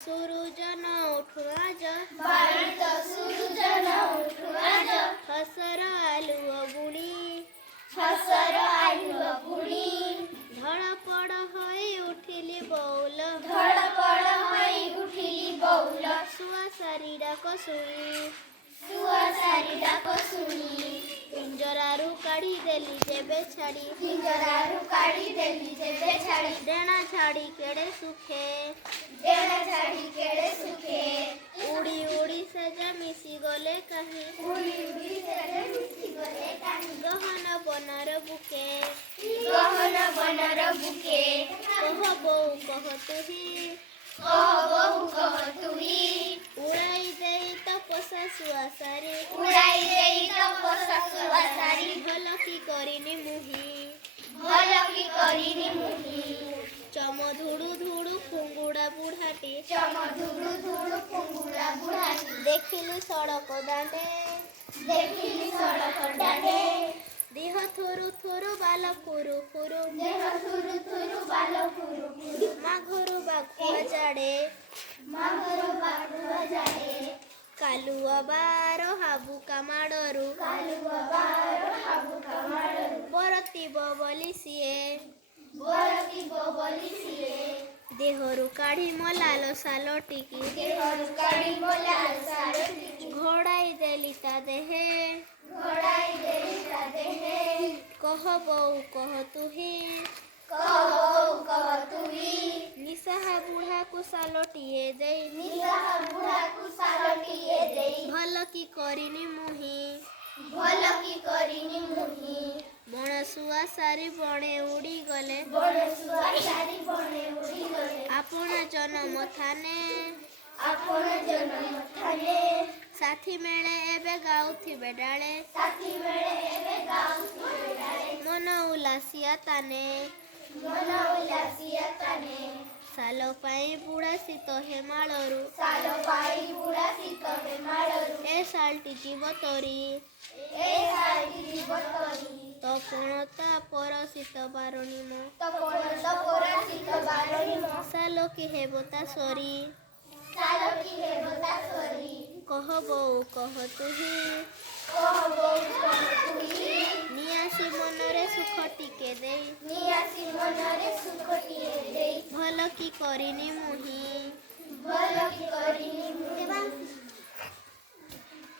ସୁରୁଜନ ଉଠୁଆଜ ବାରିତ ସୁରୁଜନ ଉଠୁଆଜ ହସର ଆଲୁଅ ବୁଣି ହସର ଆଲୁଅ ବୁଣି ଧଡ଼ପଡ଼ ହୋଇ ଉଠିଲି ବଉଲ ଧଡ଼ପଡ଼ ହୋଇ ଉଠିଲି ବଉଲ ଶୁଆଶାରୀ ଡାକ ଶୁଣି ଶୁଆଶାରୀ ଡାକ ଶୁଣି ପିଞ୍ଜରାରୁ କାଢ଼ି ଦେଲି ଯେବେ ଛାଡ଼ି ପିଞ୍ଜରାରୁ କାଢ଼ି ଦେଲି ଯେବେ ଛାଡ଼ି ଡେଣା ଛାଡ଼ି କେଡ଼େ ସୁଖେ ଡେଣା ଛାଡ଼ି କେଡ଼େ ସୁଖେ ଉଡ଼ି ଉଡ଼ି ସେଜା ମିଶିଗଲେ କାହିଁ ଉଡ଼ି ଉଡ଼ି ସେରେ ମିଶିଗଲେ କାହିଁ ଗହନ ବନର ବୁକେ ଗହନ ବନର ବୁକେ କହ ବୋଉ କହ ତୁହି କହ ବୋହୂ କହ ତୁହି ଉଡ଼ାଇ ଦେଇ ତପସା ଶୁଆଶାରୀ ଉଡ଼ାଇ ଦେଇ ତପସା ଶୁଆଶାରୀ ଭଲ କି କରିନି ମୁହିଁ ଭଲ କି କରିନି ମୁହିଁ ଚମ ଧୁଡ଼ୁ ଧୁଡ଼ୁ ଫୁଙ୍ଗୁଡ଼ା ବୁଢ଼ାଟି ଚମ ଧୁଡ଼ୁ ଧୁଡ଼ୁ ଫୁଙ୍ଗୁଡ଼ା ବୁଢ଼ାଟି ଦେଖିଲି ସଡ଼କ ଦାଣ୍ଡେ ଦେଖିଲି ସଡ଼କ ଦାଣ୍ଡେ ଦେହ ଥୁରୁ ଥୁରୁ ବାଲ ଫୁରୁ ଫୁରୁ ଦେହ ଥୁରୁ ଥୁରୁ ବାଲ ଫୁରୁ ଫୁରୁ ମାଘରୁ ବାଘୁଆ ଜାଡ଼େ ମାଘର ବାଘୁଆ ଜାଡ଼େ କାଲୁଆ ବାର ହାବୁକା ମାଡ଼ରୁ କାଲୁଆ ବାର ହାବୁକା ମାଡ଼ରୁ ବରତିବ ବୋଲି ସିଏ ବରତିବ ବୋଲି ସିଏ ଦେହରୁ କାଢ଼ି ମଲାଲ ସାଲଟିକି ଦେହରୁ କାଢ଼ି ଲାଲ ସାରଟିକି ଘୋଡ଼ାଇ ଦେଲି ତା ଦେହେ ଘୋଡ଼ାଇ ଦେଲି ତା ଦେହେ କହ ବୋଉ କହ ତୁହି କହ ବୋଉ କହ ତୁହି ନିଶାହା ବୁଢ଼ାକୁ ସାଲଟିଏ ଦେଇ ନିଶାହା ବୁଢ଼ାକୁ ସାରଟିଏ ଦେଇ ଭଲ କି କରିନି ମୁହିଁ ଭଲ କି କରିନି ମୁହିଁ ବଣ ଶୁଆଶାରୀ ବଣେ ଉଡ଼ିଗଲେ ବଡ଼ ଶୁଆଶାରୀ ବଣେ ଉଡ଼ିଗଲେ ଆପଣା ଜନମ ଥାନେ ଆପଣ ଜନମ ଥାନେ ସାଥୀ ମେଳେ ଏବେ ଗାଉଥିବେ ଡାଳେ ସାଥୀ ବେଳେ ଏବେ ଗାଉଥିବେ ଡାଳେ ମନ ଉଲାସିଆ ତାନେ ମନ ଉଲ୍ଲାସିଆ ତାନେ ସାଲ ପାଇଁ ବୁଢ଼ା ଶୀତ ହେମାଳରୁ ସାଲ ପାଇ ବୁଢ଼ା ଶୀତ ହେମାଳରୁ ଏ ଶାଲଟି ଯିବ ତରି ଏ ଶାଳଟି ଯିବ ତରି ତପଣ ତା ପର ଶୀତ ବାରଣିମ ତପଣ ପରା ଶୀତ ବାରଣିମ ସାଲ କି ହେବ ତା ସରି ସାଲ କି ହେବ ତା ସରି କହ ବୋଉ କହ ତୁହି କହ ବୋଉ କହ ତୁହି ନିଆସି ମନରେ ସୁଖ ଟିକେ ଦେଇ ନିଆସି ମନରେ ସୁଖଟିଏ ଦେଇ ଭଲ କି କରିନି ମୁହିଁ ଭଲ କି କରିନି ମୁହିଁ